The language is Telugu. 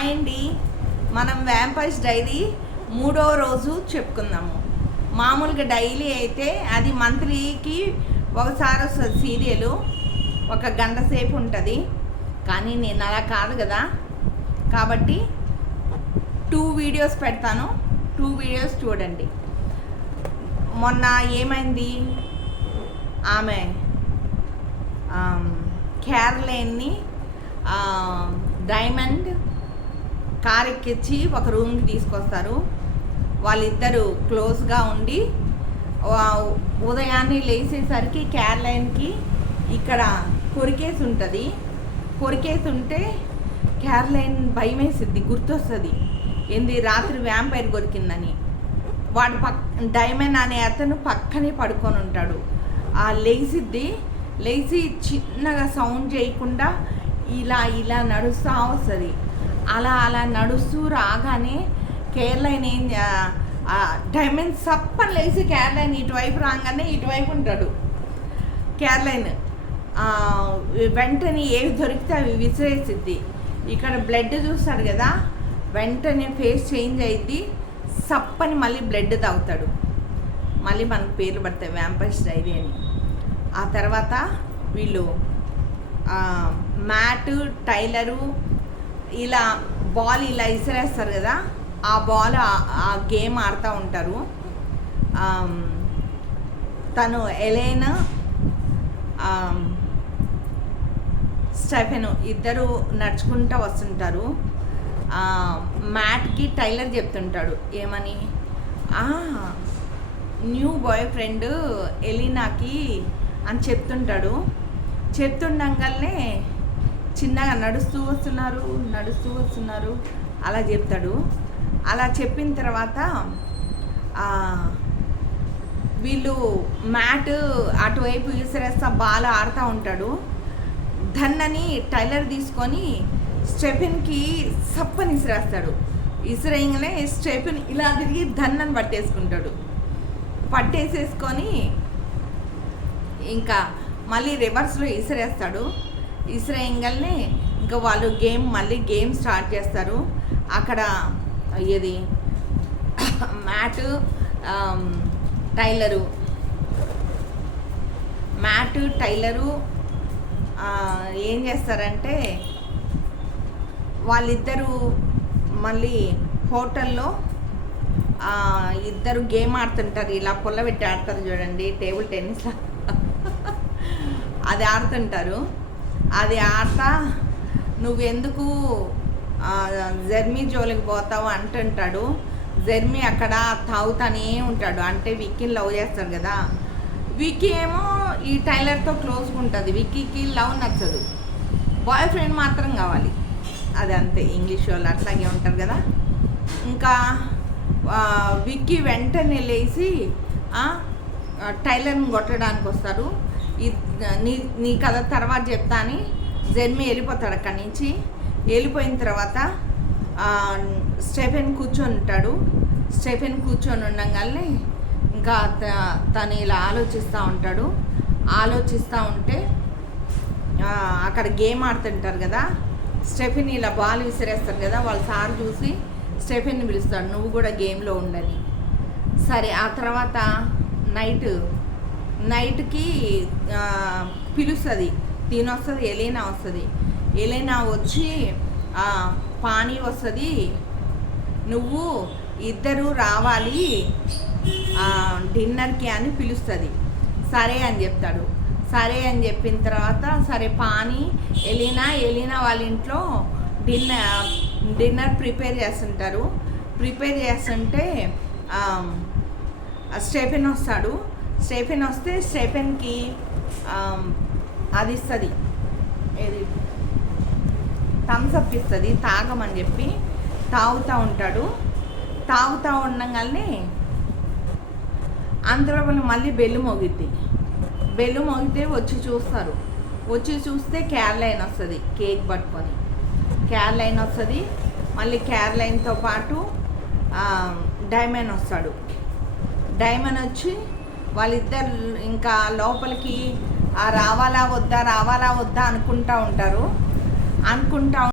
హాయ్ అండి. మనం వ్యాంపైర్స్ డైరీ 3వ రోజు చెప్పుకుందాము. మామూలుగా డైలీ అయితే అది మంత్లీకి ఒకసారి వస్తుంది సీరియలు, 1 గంట సేపు ఉంటుంది. కానీ నేను అలా కాదు కదా, కాబట్టి 2 వీడియోస్ పెడతాను. 2 వీడియోస్ చూడండి. మొన్న ఏమైంది, ఆమె క్యారలైన్ని డైమండ్ కార్ ఎక్కించి ఒక రూమ్కి తీసుకొస్తారు. వాళ్ళిద్దరూ క్లోజ్గా ఉండి ఉదయాన్నే లేచేసరికి క్యారలైన్కి ఇక్కడ కొరికేసి ఉంటుంది. కొరికేసి ఉంటే క్యారలైన్ భయం వేసిద్ది, గుర్తొస్తుంది ఏంది రాత్రి వ్యాంపైర్ కొరికిందని. వాడు డైమండ్ అనే అతను పక్కనే పడుకొని ఉంటాడు. లేచి చిన్నగా సౌండ్ చేయకుండా ఇలా నడుస్తూ వస్తుంది. అలా నడుస్తూ రాగానే కేర్లైన్ డైమండ్ సప్పని లేచి కేర్లైన్ ఇటువైపు రాగానే ఇటువైపు ఉంటాడు. కేర్లైన్ వెంటనే ఏవి దొరికితే అవి విసిరేసిద్ది. ఇక్కడ బ్లడ్ చూస్తాడు కదా, వెంటనే ఫేస్ చేంజ్ అయ్యిద్ది. సప్పని మళ్ళీ బ్లడ్ తాగుతాడు. మళ్ళీ మనకు పేర్లు పడతాయి వ్యాంపైర్స్ డైరీ అని. ఆ తర్వాత వీళ్ళు మ్యాట్, టైలరు ఇలా బాల్ ఇలా విసిరేస్తారు కదా, ఆ బాల్ ఆ గేమ్ ఆడుతూ ఉంటారు. తను ఎలెన్, స్టెఫెన్ ఇద్దరు నడుచుకుంటూ వస్తుంటారు. మ్యాట్కి టైలర్ చెప్తుంటాడు ఏమని, న్యూ బాయ్ ఫ్రెండ్ ఎలీనాకి అని చెప్తుంటాడు. చెప్తుండగానే చిన్నగా నడుస్తూ వస్తున్నారు అలా చెప్తాడు. అలా చెప్పిన తర్వాత వీళ్ళు మ్యాట్ అటువైపు విసిరేస్తా బాల్ ఆడుతూ ఉంటాడు. ధన్నని టైలర్ తీసుకొని స్టెఫెన్కి సప్పని విసిరేస్తాడు. విసిరేయగానే స్టెఫెన్ ఇలా తిరిగి ధన్నని పట్టేసేసుకొని ఇంకా మళ్ళీ రివర్స్లో విసిరేస్తాడు. విసిరేయగానే ఇంకా వాళ్ళు మళ్ళీ గేమ్ స్టార్ట్ చేస్తారు. అక్కడ ఇది మ్యాట్, టైలరు ఏం చేస్తారంటే వాళ్ళిద్దరూ మళ్ళీ హోటల్లో ఇద్దరు గేమ్ ఆడుతుంటారు. ఇలా పుల్లబెట్టి ఆడతారు చూడండి, టేబుల్ టెన్నిస్ అది ఆడుతుంటారు. అది ఆడతా నువ్వెందుకు జర్మీ జోలికి పోతావు అంటుంటాడు. జర్మీ అక్కడ తాగుతానే ఉంటాడు. అంటే విక్కీని లవ్ చేస్తాడు కదా. విక్కీ ఏమో ఈ టైలర్తో క్లోజ్గా ఉంటుంది. విక్కీకి లవ్ నచ్చదు, బాయ్ ఫ్రెండ్ మాత్రం కావాలి. అది అంతే, ఇంగ్లీష్ వాళ్ళు అట్లాగే ఉంటారు కదా. ఇంకా విక్కీ వెంటనే లేచి టైలర్ని కొట్టడానికి వస్తారు. నీ కథ తర్వాత చెప్తా అని జర్మీ వెళ్ళిపోతాడు అక్కడి నుంచి. వెళ్ళిపోయిన తర్వాత స్టెఫెన్ కూర్చొని ఉంటాడు. స్టెఫెన్ కూర్చొని ఉండగానే ఇంకా తను ఇలా ఆలోచిస్తూ ఉంటే అక్కడ గేమ్ ఆడుతుంటారు కదా. స్టెఫెన్ ఇలా బాల్ విసిరేస్తారు కదా, వాళ్ళ సార్ చూసి స్టెఫెన్ని పిలుస్తాడు, నువ్వు కూడా గేమ్లో ఉండని. సరే, ఆ తర్వాత నైట్కి పిలుస్తుంది. వస్తుంది, ఎలీనా వచ్చి పానీ వస్తుంది, నువ్వు ఇద్దరు రావాలి డిన్నర్కి అని పిలుస్తుంది. సరే అని చెప్తాడు. సరే అని చెప్పిన తర్వాత సరే పానీ ఎలీనా వాళ్ళ ఇంట్లో డిన్నర్ ప్రిపేర్ చేస్తుంటే స్టెఫెన్ వస్తాడు. స్టెఫెన్ వస్తే స్టెఫెన్కి అది ఇస్తుంది, ఏది థమ్స్అప్ ఇస్తుంది తాగమని చెప్పి. తాగుతూ ఉండగానే అంతలో మళ్ళీ బెల్లు మోగితే వచ్చి చూస్తారు. చూస్తే క్యారలైన్ వస్తుంది కేక్ పట్టుకొని. మళ్ళీ క్యారలైన్తో పాటు డైమండ్ వస్తాడు. డైమండ్ వచ్చి వాళ్ళిద్దరు ఇంకా లోపలికి రావాలా వద్దా అనుకుంటూ ఉంటారు.